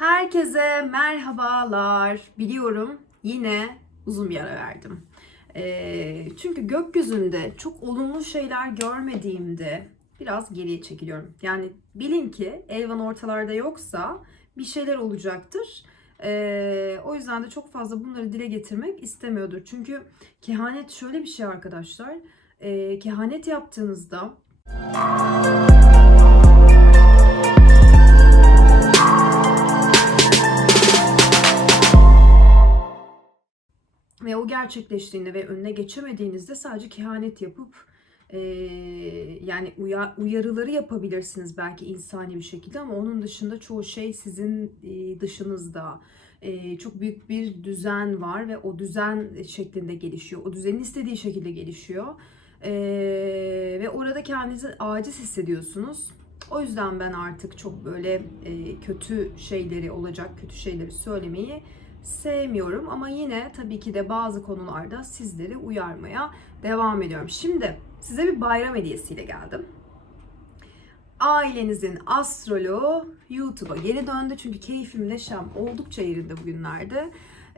Herkese merhabalar. Biliyorum yine uzun bir ara verdim. Ee, çünkü gökyüzünde çok olumlu şeyler görmediğimde biraz geriye çekiliyorum. Yani bilin ki Elvan ortalarda yoksa bir şeyler olacaktır. Ee, o yüzden de çok fazla bunları dile getirmek istemiyordur. Çünkü kehanet şöyle bir şey arkadaşlar. Ee, kehanet yaptığınızda ve o gerçekleştiğinde ve önüne geçemediğinizde sadece kehanet yapıp e, yani uya- uyarıları yapabilirsiniz belki insani bir şekilde ama onun dışında çoğu şey sizin e, dışınızda. E, çok büyük bir düzen var ve o düzen şeklinde gelişiyor. O düzenin istediği şekilde gelişiyor. E, ve orada kendinizi aciz hissediyorsunuz. O yüzden ben artık çok böyle e, kötü şeyleri olacak, kötü şeyleri söylemeyi sevmiyorum ama yine tabii ki de bazı konularda sizleri uyarmaya devam ediyorum. Şimdi size bir bayram hediyesiyle geldim. Ailenizin astroloğu YouTube'a geri döndü çünkü keyfim neşem oldukça yerinde bugünlerde.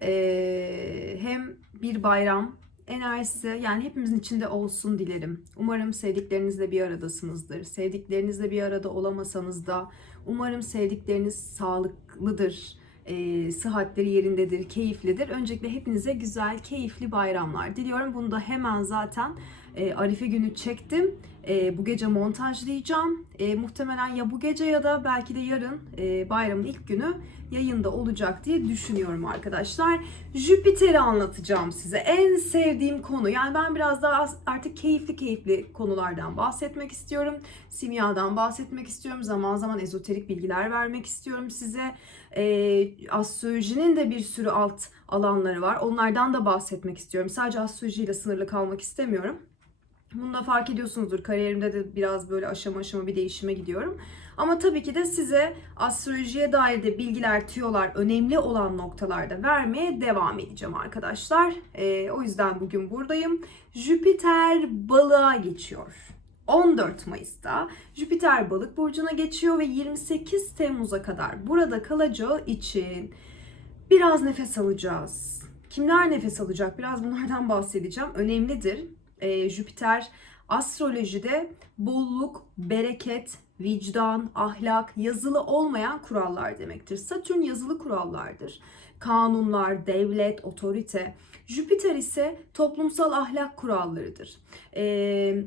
Ee, hem bir bayram enerjisi yani hepimizin içinde olsun dilerim. Umarım sevdiklerinizle bir aradasınızdır. Sevdiklerinizle bir arada olamasanız da umarım sevdikleriniz sağlıklıdır e, sıhhatleri yerindedir, keyiflidir. Öncelikle hepinize güzel, keyifli bayramlar diliyorum. Bunu da hemen zaten e, Arife günü çektim. E, bu gece montajlayacağım. E, muhtemelen ya bu gece ya da belki de yarın e, bayramın ilk günü yayında olacak diye düşünüyorum arkadaşlar. Jüpiter'i anlatacağım size. En sevdiğim konu. Yani ben biraz daha artık keyifli keyifli konulardan bahsetmek istiyorum. Simyadan bahsetmek istiyorum. Zaman zaman ezoterik bilgiler vermek istiyorum size. E, astrolojinin de bir sürü alt alanları var. Onlardan da bahsetmek istiyorum. Sadece astrolojiyle sınırlı kalmak istemiyorum. Bunu da fark ediyorsunuzdur. Kariyerimde de biraz böyle aşama aşama bir değişime gidiyorum. Ama tabii ki de size astrolojiye dair de bilgiler, tüyolar, önemli olan noktalarda vermeye devam edeceğim arkadaşlar. Ee, o yüzden bugün buradayım. Jüpiter balığa geçiyor. 14 Mayıs'ta Jüpiter balık burcuna geçiyor ve 28 Temmuz'a kadar burada kalacağı için biraz nefes alacağız. Kimler nefes alacak? Biraz bunlardan bahsedeceğim. Önemlidir. Ee, Jüpiter astrolojide bolluk, bereket, vicdan, ahlak, yazılı olmayan kurallar demektir. Satürn yazılı kurallardır. Kanunlar, devlet, otorite. Jüpiter ise toplumsal ahlak kurallarıdır. Ee,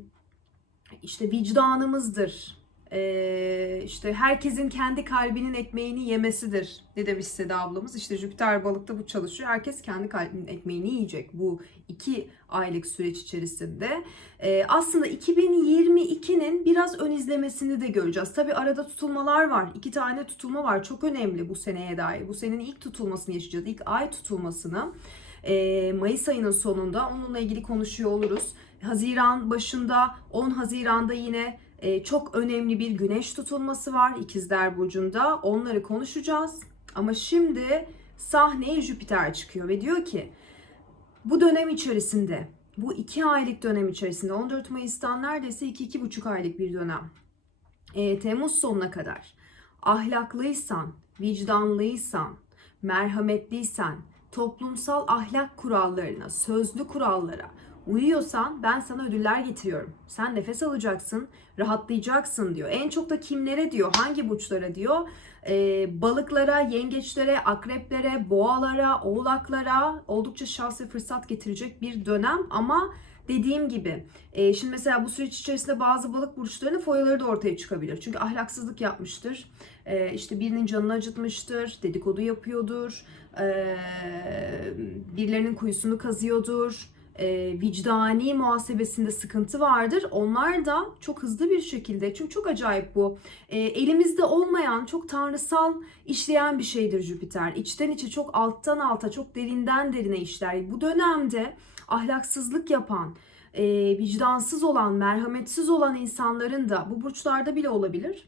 işte vicdanımızdır. Ee, işte herkesin kendi kalbinin ekmeğini yemesidir. Ne demiş Seda ablamız? İşte Jüpiter balıkta bu çalışıyor. Herkes kendi kalbinin ekmeğini yiyecek bu iki aylık süreç içerisinde. Ee, aslında 2022'nin biraz ön izlemesini de göreceğiz. Tabi arada tutulmalar var. İki tane tutulma var. Çok önemli bu seneye dair. Bu senenin ilk tutulmasını yaşayacağız. İlk ay tutulmasını. Ee, Mayıs ayının sonunda onunla ilgili konuşuyor oluruz. Haziran başında 10 Haziran'da yine e, çok önemli bir güneş tutulması var İkizler Burcu'nda. Onları konuşacağız. Ama şimdi sahneye Jüpiter çıkıyor ve diyor ki bu dönem içerisinde bu iki aylık dönem içerisinde 14 Mayıs'tan neredeyse 2-2,5 aylık bir dönem. E, Temmuz sonuna kadar ahlaklıysan, vicdanlıysan, merhametliysen, toplumsal ahlak kurallarına, sözlü kurallara uyuyorsan ben sana ödüller getiriyorum. Sen nefes alacaksın, rahatlayacaksın diyor. En çok da kimlere diyor, hangi burçlara diyor? Ee, balıklara, yengeçlere, akreplere, boğalara, oğlaklara oldukça şans ve fırsat getirecek bir dönem ama dediğim gibi e, şimdi mesela bu süreç içerisinde bazı balık burçlarının foyaları da ortaya çıkabilir. Çünkü ahlaksızlık yapmıştır. E, işte birinin canını acıtmıştır, dedikodu yapıyordur, e, birilerinin kuyusunu kazıyordur e, vicdani muhasebesinde sıkıntı vardır. Onlar da çok hızlı bir şekilde çünkü çok acayip bu. E, elimizde olmayan çok tanrısal işleyen bir şeydir Jüpiter. İçten içe çok alttan alta çok derinden derine işler. Bu dönemde ahlaksızlık yapan, e, vicdansız olan, merhametsiz olan insanların da bu burçlarda bile olabilir.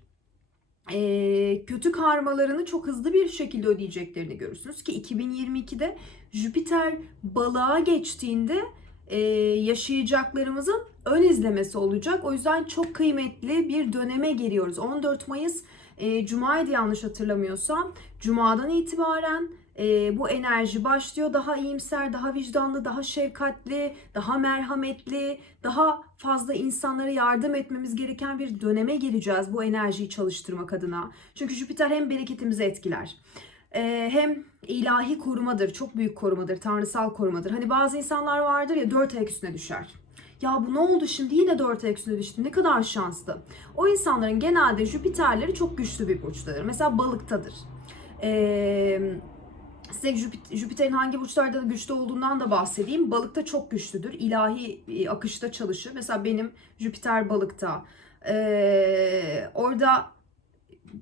E, kötü karmalarını çok hızlı bir şekilde ödeyeceklerini görürsünüz ki 2022'de Jüpiter balığa geçtiğinde e, yaşayacaklarımızın ön izlemesi olacak. O yüzden çok kıymetli bir döneme giriyoruz. 14 Mayıs e, Cuma'ydı yanlış hatırlamıyorsam. Cuma'dan itibaren e, bu enerji başlıyor. Daha iyimser, daha vicdanlı, daha şefkatli, daha merhametli, daha fazla insanlara yardım etmemiz gereken bir döneme gireceğiz bu enerjiyi çalıştırmak adına. Çünkü Jüpiter hem bereketimizi etkiler. hem ilahi korumadır, çok büyük korumadır, tanrısal korumadır. Hani bazı insanlar vardır ya dört ayak üstüne düşer. Ya bu ne oldu şimdi yine dört ayak üstüne düştü ne kadar şanslı. O insanların genelde Jüpiterleri çok güçlü bir burçtadır. Mesela balıktadır. Eee Size Jüpit- Jüpiter'in hangi burçlarda güçlü olduğundan da bahsedeyim. Balıkta çok güçlüdür. İlahi e, akışta çalışır. Mesela benim Jüpiter balıkta. Ee, orada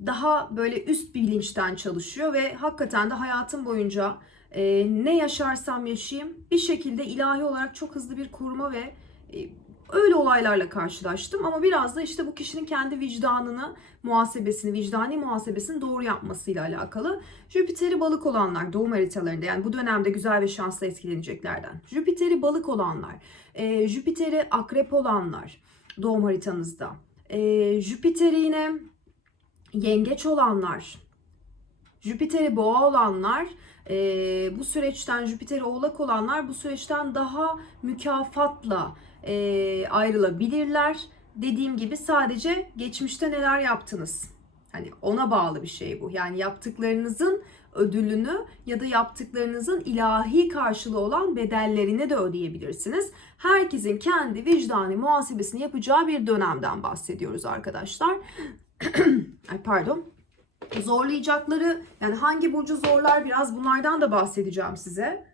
daha böyle üst bilinçten çalışıyor ve hakikaten de hayatım boyunca e, ne yaşarsam yaşayayım bir şekilde ilahi olarak çok hızlı bir koruma ve e, öyle olaylarla karşılaştım. Ama biraz da işte bu kişinin kendi vicdanını, muhasebesini, vicdani muhasebesini doğru yapmasıyla alakalı. Jüpiter'i balık olanlar doğum haritalarında yani bu dönemde güzel ve şanslı etkileneceklerden. Jüpiter'i balık olanlar, e, Jüpiter'i akrep olanlar doğum haritanızda. E, Jüpiter'i yine yengeç olanlar, Jüpiter'i boğa olanlar, e, bu süreçten Jüpiter'i oğlak olanlar bu süreçten daha mükafatla e, ayrılabilirler. Dediğim gibi sadece geçmişte neler yaptınız? Hani ona bağlı bir şey bu. Yani yaptıklarınızın ödülünü ya da yaptıklarınızın ilahi karşılığı olan bedellerini de ödeyebilirsiniz. Herkesin kendi vicdani muhasebesini yapacağı bir dönemden bahsediyoruz arkadaşlar. Ay pardon. Zorlayacakları yani hangi burcu zorlar biraz bunlardan da bahsedeceğim size.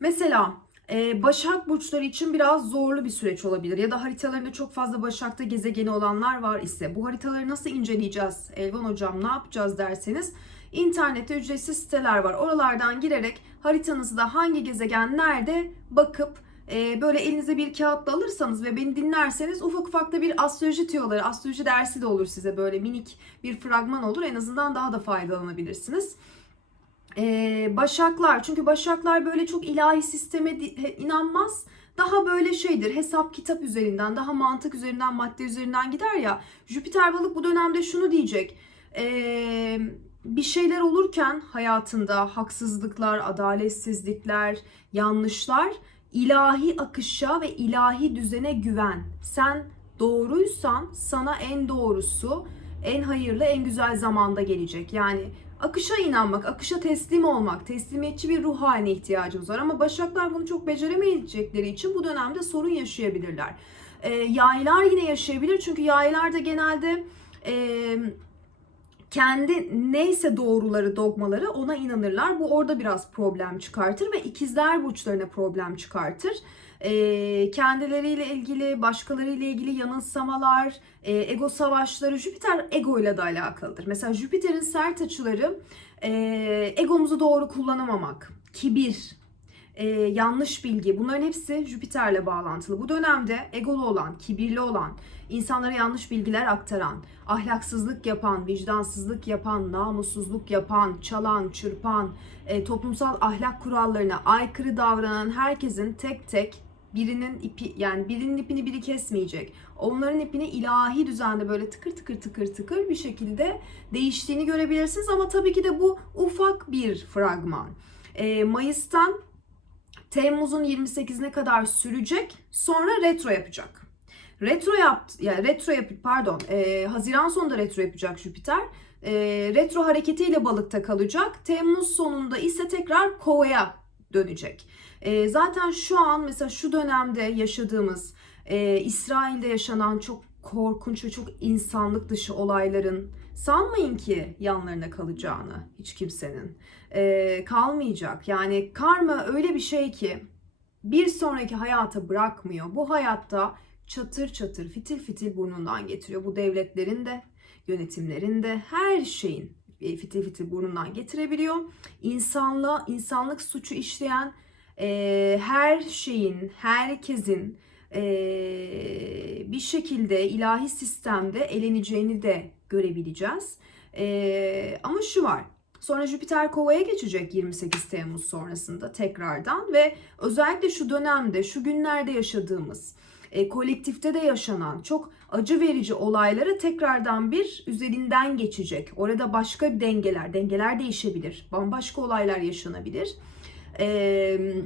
Mesela e, Başak burçları için biraz zorlu bir süreç olabilir ya da haritalarında çok fazla Başak'ta gezegeni olanlar var ise bu haritaları nasıl inceleyeceğiz Elvan hocam ne yapacağız derseniz internette ücretsiz siteler var. Oralardan girerek haritanızda hangi gezegen nerede bakıp e, böyle elinize bir kağıtla alırsanız ve beni dinlerseniz ufak ufak da bir astroloji tüyoları, astroloji dersi de olur size böyle minik bir fragman olur. En azından daha da faydalanabilirsiniz. Ee, başaklar çünkü başaklar böyle çok ilahi sisteme inanmaz. Daha böyle şeydir hesap kitap üzerinden daha mantık üzerinden madde üzerinden gider ya. Jüpiter balık bu dönemde şunu diyecek. Ee, bir şeyler olurken hayatında haksızlıklar, adaletsizlikler, yanlışlar ilahi akışa ve ilahi düzene güven. Sen doğruysan sana en doğrusu, en hayırlı, en güzel zamanda gelecek. Yani akışa inanmak, akışa teslim olmak, teslimiyetçi bir ruh haline ihtiyacımız var. Ama başaklar bunu çok beceremeyecekleri için bu dönemde sorun yaşayabilirler. Ee, yaylar yine yaşayabilir çünkü yaylar da genelde e, kendi neyse doğruları, dogmaları ona inanırlar. Bu orada biraz problem çıkartır ve ikizler burçlarına problem çıkartır. Ee, kendileriyle ilgili, başkalarıyla ilgili yanılsamalar, e, ego savaşları, Jüpiter ego ile de alakalıdır. Mesela Jüpiter'in sert açıları e, egomuzu doğru kullanamamak, kibir, e, yanlış bilgi bunların hepsi Jüpiter'le bağlantılı. Bu dönemde egolu olan, kibirli olan, insanlara yanlış bilgiler aktaran, ahlaksızlık yapan, vicdansızlık yapan, namussuzluk yapan, çalan, çırpan, e, toplumsal ahlak kurallarına aykırı davranan herkesin tek tek birinin ipi yani birinin ipini biri kesmeyecek. Onların ipini ilahi düzende böyle tıkır tıkır tıkır tıkır bir şekilde değiştiğini görebilirsiniz ama tabii ki de bu ufak bir fragman. E, Mayıs'tan Temmuz'un 28'ine kadar sürecek. Sonra retro yapacak. Retro yaptı, yani retro yap, pardon, e, Haziran sonunda retro yapacak Jüpiter. E, retro hareketiyle balıkta kalacak. Temmuz sonunda ise tekrar Kova'ya dönecek. E, zaten şu an mesela şu dönemde yaşadığımız e, İsrail'de yaşanan çok korkunç ve çok insanlık dışı olayların sanmayın ki yanlarına kalacağını hiç kimsenin e, kalmayacak. Yani karma öyle bir şey ki bir sonraki hayata bırakmıyor. Bu hayatta çatır çatır fitil fitil burnundan getiriyor. Bu devletlerin de yönetimlerin de her şeyin e, fitil fitil burnundan getirebiliyor. İnsanlığa, insanlık suçu işleyen e, her şeyin, herkesin e, bir şekilde ilahi sistemde eleneceğini de görebileceğiz. E, ama şu var. Sonra Jüpiter Kova'ya geçecek 28 Temmuz sonrasında tekrardan ve özellikle şu dönemde, şu günlerde yaşadığımız e, kolektifte de yaşanan çok acı verici olayları tekrardan bir üzerinden geçecek. Orada başka dengeler, dengeler değişebilir. Bambaşka olaylar yaşanabilir. Eee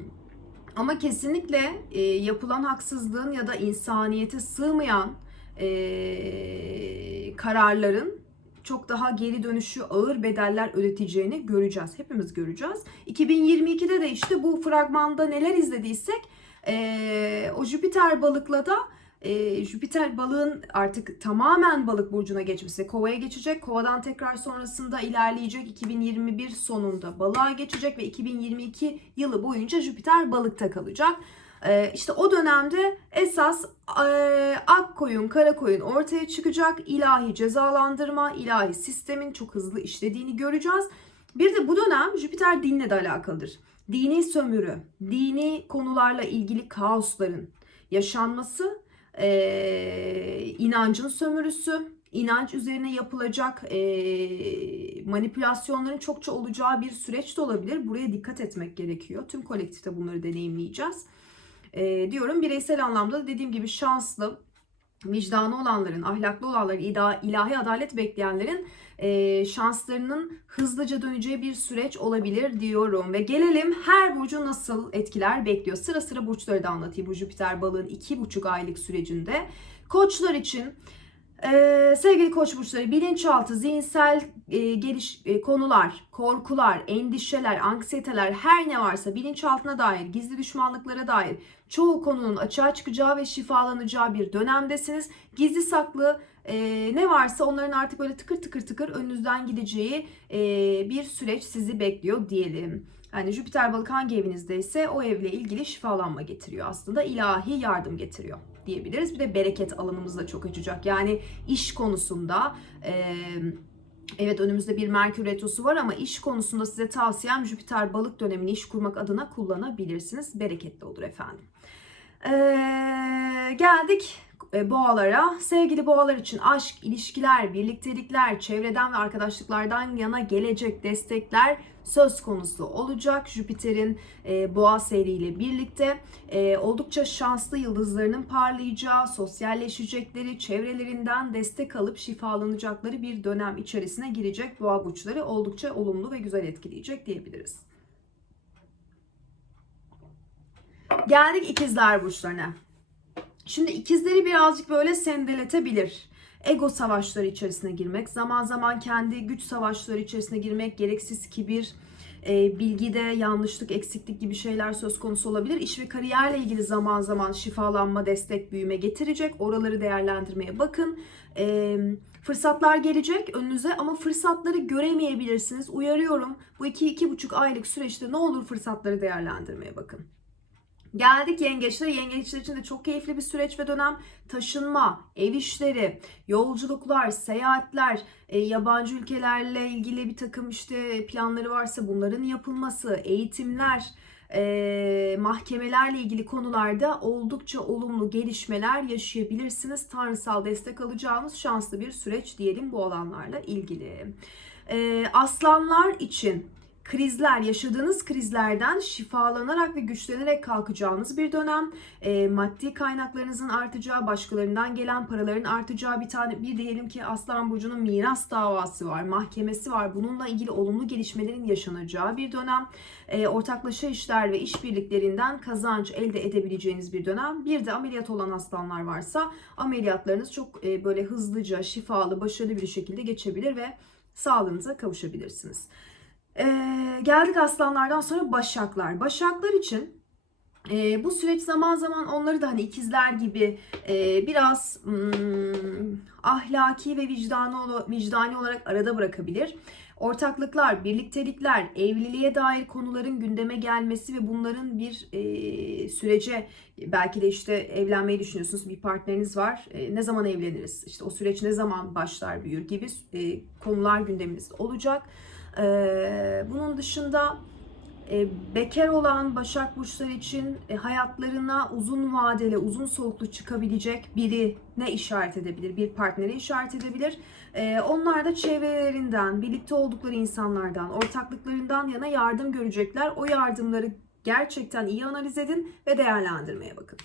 ama kesinlikle e, yapılan haksızlığın ya da insaniyete sığmayan e, kararların çok daha geri dönüşü ağır bedeller ödeteceğini göreceğiz. Hepimiz göreceğiz. 2022'de de işte bu fragmanda neler izlediysek e, o Jüpiter balıkla da e, Jüpiter balığın artık tamamen balık burcuna geçmesi, kovaya geçecek. Kovadan tekrar sonrasında ilerleyecek. 2021 sonunda balığa geçecek ve 2022 yılı boyunca Jüpiter balıkta kalacak. E, işte o dönemde esas e, ak koyun, kara koyun ortaya çıkacak. İlahi cezalandırma, ilahi sistemin çok hızlı işlediğini göreceğiz. Bir de bu dönem Jüpiter dinle de alakalıdır. Dini sömürü, dini konularla ilgili kaosların yaşanması e, inancın sömürüsü, inanç üzerine yapılacak e, manipülasyonların çokça olacağı bir süreç de olabilir. Buraya dikkat etmek gerekiyor. Tüm kolektifte bunları deneyimleyeceğiz. E, diyorum bireysel anlamda da dediğim gibi şanslı, vicdanı olanların, ahlaklı olanların, ilahi adalet bekleyenlerin e, şanslarının hızlıca döneceği bir süreç olabilir diyorum. Ve gelelim her burcu nasıl etkiler bekliyor. Sıra sıra burçları da anlatayım bu Jüpiter balığın iki buçuk aylık sürecinde. Koçlar için ee, sevgili koç burçları bilinçaltı, zihinsel e, geliş e, konular, korkular, endişeler, anksiyeteler her ne varsa bilinçaltına dair, gizli düşmanlıklara dair çoğu konunun açığa çıkacağı ve şifalanacağı bir dönemdesiniz. Gizli saklı e, ne varsa onların artık böyle tıkır tıkır tıkır önünüzden gideceği e, bir süreç sizi bekliyor diyelim. Yani Jüpiter balık hangi evinizdeyse o evle ilgili şifalanma getiriyor aslında. ilahi yardım getiriyor diyebiliriz. Bir de bereket alanımız da çok açacak. Yani iş konusunda e, evet önümüzde bir Merkür Retrosu var ama iş konusunda size tavsiyem Jüpiter balık dönemini iş kurmak adına kullanabilirsiniz. Bereketli olur efendim. Ee, geldik boğalara. Sevgili boğalar için aşk, ilişkiler, birliktelikler, çevreden ve arkadaşlıklardan yana gelecek destekler söz konusu olacak. Jüpiter'in e, boğa seriyle birlikte e, oldukça şanslı yıldızlarının parlayacağı, sosyalleşecekleri, çevrelerinden destek alıp şifalanacakları bir dönem içerisine girecek boğa burçları oldukça olumlu ve güzel etkileyecek diyebiliriz. Geldik ikizler burçlarına. Şimdi ikizleri birazcık böyle sendeletebilir. Ego savaşları içerisine girmek, zaman zaman kendi güç savaşları içerisine girmek, gereksiz kibir, e, bilgide yanlışlık, eksiklik gibi şeyler söz konusu olabilir. İş ve kariyerle ilgili zaman zaman şifalanma, destek, büyüme getirecek. Oraları değerlendirmeye bakın. E, fırsatlar gelecek önünüze ama fırsatları göremeyebilirsiniz. Uyarıyorum bu iki, iki buçuk aylık süreçte ne olur fırsatları değerlendirmeye bakın. Geldik yengeçlere. Yengeçler için de çok keyifli bir süreç ve dönem. Taşınma, ev işleri, yolculuklar, seyahatler, e, yabancı ülkelerle ilgili bir takım işte planları varsa bunların yapılması, eğitimler, e, mahkemelerle ilgili konularda oldukça olumlu gelişmeler yaşayabilirsiniz. Tanrısal destek alacağınız şanslı bir süreç diyelim bu alanlarla ilgili. E, aslanlar için krizler, yaşadığınız krizlerden şifalanarak ve güçlenerek kalkacağınız bir dönem. E, maddi kaynaklarınızın artacağı, başkalarından gelen paraların artacağı bir tane bir diyelim ki Aslan burcunun miras davası var, mahkemesi var. Bununla ilgili olumlu gelişmelerin yaşanacağı bir dönem. E, ortaklaşa işler ve işbirliklerinden kazanç elde edebileceğiniz bir dönem. Bir de ameliyat olan aslanlar varsa ameliyatlarınız çok e, böyle hızlıca, şifalı, başarılı bir şekilde geçebilir ve sağlığınıza kavuşabilirsiniz. Ee, geldik aslanlardan sonra başaklar. Başaklar için e, bu süreç zaman zaman onları da hani ikizler gibi e, biraz hmm, ahlaki ve vicdani, vicdani olarak arada bırakabilir. Ortaklıklar, birliktelikler, evliliğe dair konuların gündeme gelmesi ve bunların bir e, sürece belki de işte evlenmeyi düşünüyorsunuz bir partneriniz var. E, ne zaman evleniriz? İşte o süreç ne zaman başlar büyür gibi e, konular gündeminizde olacak. Ee, bunun dışında e, bekar olan Başak Burçları için e, hayatlarına uzun vadeli, uzun soluklu çıkabilecek biri ne işaret edebilir? Bir partneri işaret edebilir. E, onlar da çevrelerinden, birlikte oldukları insanlardan, ortaklıklarından yana yardım görecekler. O yardımları gerçekten iyi analiz edin ve değerlendirmeye bakın.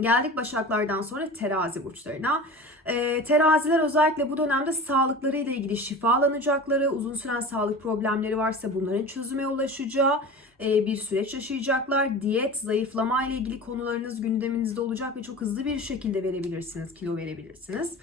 Geldik Başaklardan sonra terazi burçlarına. Ee, teraziler özellikle bu dönemde sağlıklarıyla ilgili şifalanacakları, uzun süren sağlık problemleri varsa bunların çözüme ulaşacağı e, bir süreç yaşayacaklar. Diyet, zayıflama ile ilgili konularınız gündeminizde olacak ve çok hızlı bir şekilde verebilirsiniz, kilo verebilirsiniz.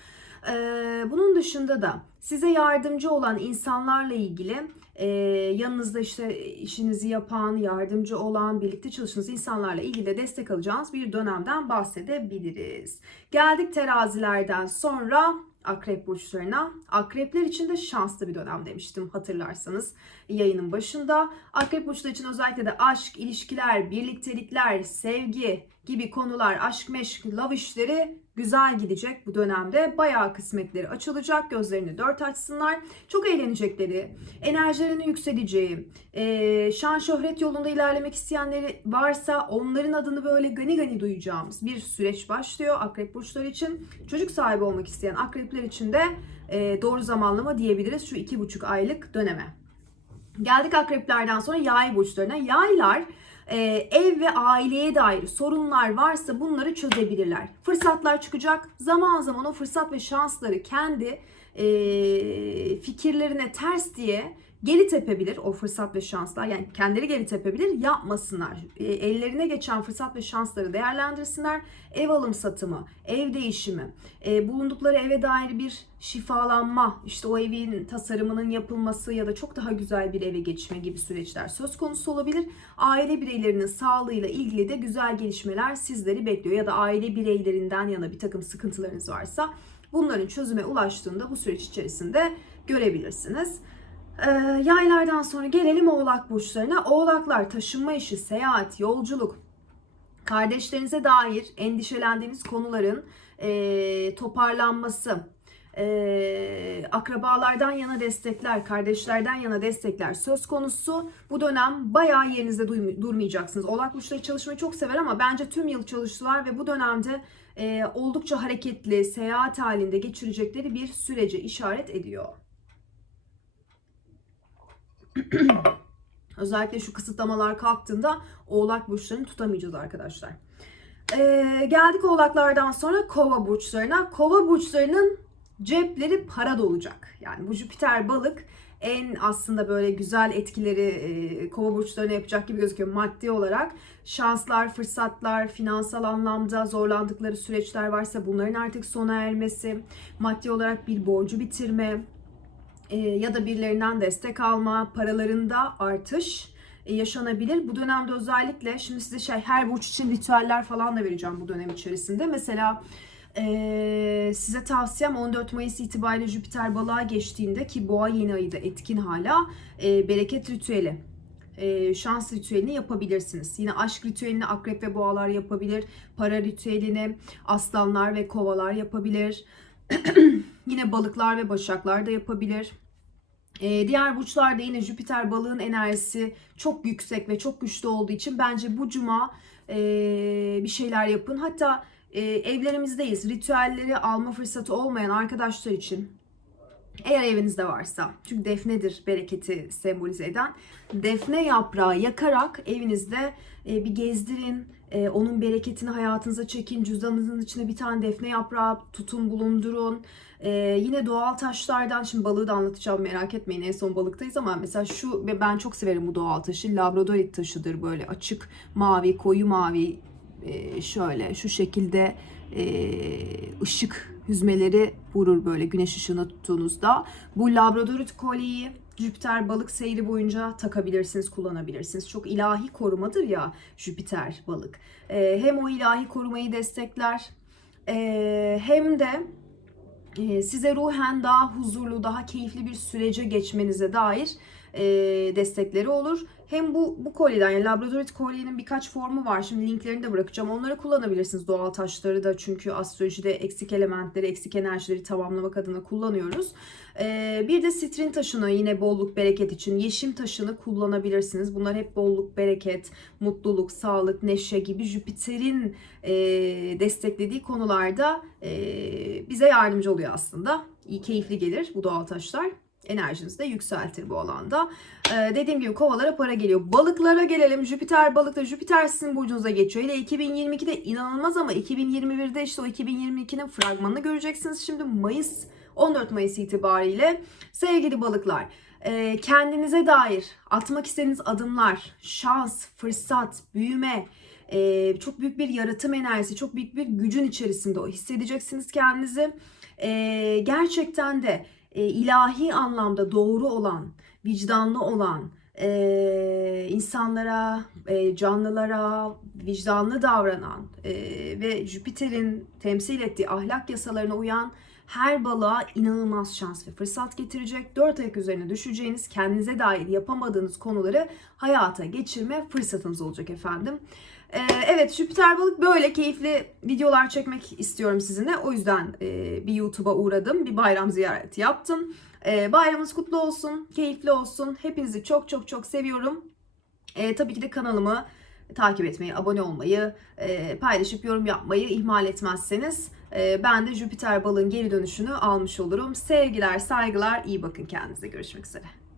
Ee, bunun dışında da size yardımcı olan insanlarla ilgili e, yanınızda işte işinizi yapan, yardımcı olan, birlikte çalıştığınız insanlarla ilgili de destek alacağınız bir dönemden bahsedebiliriz. Geldik terazilerden sonra akrep burçlarına. Akrepler için de şanslı bir dönem demiştim hatırlarsanız yayının başında. Akrep burçları için özellikle de aşk, ilişkiler, birliktelikler, sevgi gibi konular, aşk, meşk, love işleri güzel gidecek bu dönemde. Bayağı kısmetleri açılacak. Gözlerini dört açsınlar. Çok eğlenecekleri, enerjilerinin yükseleceği, e, şan şöhret yolunda ilerlemek isteyenleri varsa onların adını böyle gani gani duyacağımız bir süreç başlıyor akrep burçları için. Çocuk sahibi olmak isteyen akrepler için de e, doğru zamanlama diyebiliriz şu iki buçuk aylık döneme. Geldik akreplerden sonra yay burçlarına. Yaylar e, ev ve aileye dair sorunlar varsa bunları çözebilirler. Fırsatlar çıkacak. Zaman zaman o fırsat ve şansları kendi e, fikirlerine ters diye geri tepebilir o fırsat ve şanslar. Yani kendileri geri tepebilir yapmasınlar. E, ellerine geçen fırsat ve şansları değerlendirsinler. Ev alım satımı, ev değişimi, e, bulundukları eve dair bir şifalanma, işte o evin tasarımının yapılması ya da çok daha güzel bir eve geçme gibi süreçler söz konusu olabilir. Aile bireylerinin sağlığıyla ilgili de güzel gelişmeler sizleri bekliyor. Ya da aile bireylerinden yana bir takım sıkıntılarınız varsa bunların çözüme ulaştığında bu süreç içerisinde görebilirsiniz. Ee, yaylardan sonra gelelim oğlak burçlarına. Oğlaklar taşınma işi, seyahat, yolculuk, kardeşlerinize dair endişelendiğiniz konuların e, toparlanması, e, akrabalardan yana destekler, kardeşlerden yana destekler söz konusu. Bu dönem bayağı yerinizde durmayacaksınız. Oğlak burçları çalışmayı çok sever ama bence tüm yıl çalıştılar ve bu dönemde e, oldukça hareketli, seyahat halinde geçirecekleri bir sürece işaret ediyor. Özellikle şu kısıtlamalar kalktığında oğlak burçlarını tutamayacağız arkadaşlar. Ee, geldik oğlaklardan sonra kova burçlarına. Kova burçlarının cepleri para dolacak. Yani bu Jüpiter balık en aslında böyle güzel etkileri e, kova burçlarına yapacak gibi gözüküyor maddi olarak. Şanslar, fırsatlar, finansal anlamda zorlandıkları süreçler varsa bunların artık sona ermesi, maddi olarak bir borcu bitirme, ya da birilerinden destek alma, paralarında artış e, yaşanabilir. Bu dönemde özellikle şimdi size şey her burç için ritüeller falan da vereceğim bu dönem içerisinde. Mesela e, size tavsiyem 14 Mayıs itibariyle Jüpiter balığa geçtiğinde ki boğa yeni ayı da etkin hala e, bereket ritüeli e, şans ritüelini yapabilirsiniz. Yine aşk ritüelini akrep ve boğalar yapabilir. Para ritüelini aslanlar ve kovalar yapabilir. Yine balıklar ve başaklar da yapabilir. Ee, diğer burçlarda yine Jüpiter balığın enerjisi çok yüksek ve çok güçlü olduğu için bence bu cuma e, bir şeyler yapın. Hatta e, evlerimizdeyiz. Ritüelleri alma fırsatı olmayan arkadaşlar için eğer evinizde varsa, çünkü defnedir bereketi sembolize eden, defne yaprağı yakarak evinizde e, bir gezdirin, e, onun bereketini hayatınıza çekin, cüzdanınızın içine bir tane defne yaprağı tutun, bulundurun. E, yine doğal taşlardan, şimdi balığı da anlatacağım merak etmeyin en son balıktayız ama mesela şu, ben çok severim bu doğal taşı, labradorit taşıdır böyle açık mavi, koyu mavi, e, şöyle şu şekilde e, ışık hüzmeleri vurur böyle güneş ışığına tuttuğunuzda. Bu labradorit kolyeyi Jüpiter balık seyri boyunca takabilirsiniz, kullanabilirsiniz. Çok ilahi korumadır ya Jüpiter balık. Ee, hem o ilahi korumayı destekler ee, hem de e, size ruhen daha huzurlu, daha keyifli bir sürece geçmenize dair e, destekleri olur. Hem bu bu kolyeden yani labradorit kolyenin birkaç formu var. Şimdi linklerini de bırakacağım. Onları kullanabilirsiniz. Doğal taşları da çünkü astrolojide eksik elementleri, eksik enerjileri tamamlamak adına kullanıyoruz. E, bir de sitrin taşını yine bolluk, bereket için yeşim taşını kullanabilirsiniz. Bunlar hep bolluk, bereket, mutluluk, sağlık, neşe gibi Jüpiter'in e, desteklediği konularda e, bize yardımcı oluyor aslında. İyi, keyifli gelir bu doğal taşlar. Enerjinizi de yükseltir bu alanda. Ee, dediğim gibi kovalara para geliyor. Balıklara gelelim. Jüpiter balıkta. Jüpiter sizin burcunuza geçiyor. Hele 2022'de inanılmaz ama 2021'de işte o 2022'nin fragmanını göreceksiniz. Şimdi Mayıs 14 Mayıs itibariyle sevgili balıklar e, kendinize dair atmak istediğiniz adımlar, şans, fırsat, büyüme, e, çok büyük bir yaratım enerjisi, çok büyük bir gücün içerisinde o hissedeceksiniz kendinizi. E, gerçekten de e, ilahi anlamda doğru olan, vicdanlı olan, e, insanlara, e, canlılara vicdanlı davranan e, ve Jüpiter'in temsil ettiği ahlak yasalarına uyan her balığa inanılmaz şans ve fırsat getirecek. Dört ayak üzerine düşeceğiniz, kendinize dair yapamadığınız konuları hayata geçirme fırsatınız olacak efendim. Ee, evet Jüpiter balık böyle keyifli videolar çekmek istiyorum sizinle. O yüzden e, bir YouTube'a uğradım. Bir bayram ziyareti yaptım. Ee, bayramınız kutlu olsun, keyifli olsun. Hepinizi çok çok çok seviyorum. Ee, tabii ki de kanalımı takip etmeyi, abone olmayı, e, paylaşıp yorum yapmayı ihmal etmezseniz e, ben de Jüpiter balığın geri dönüşünü almış olurum. Sevgiler, saygılar, iyi bakın kendinize. Görüşmek üzere.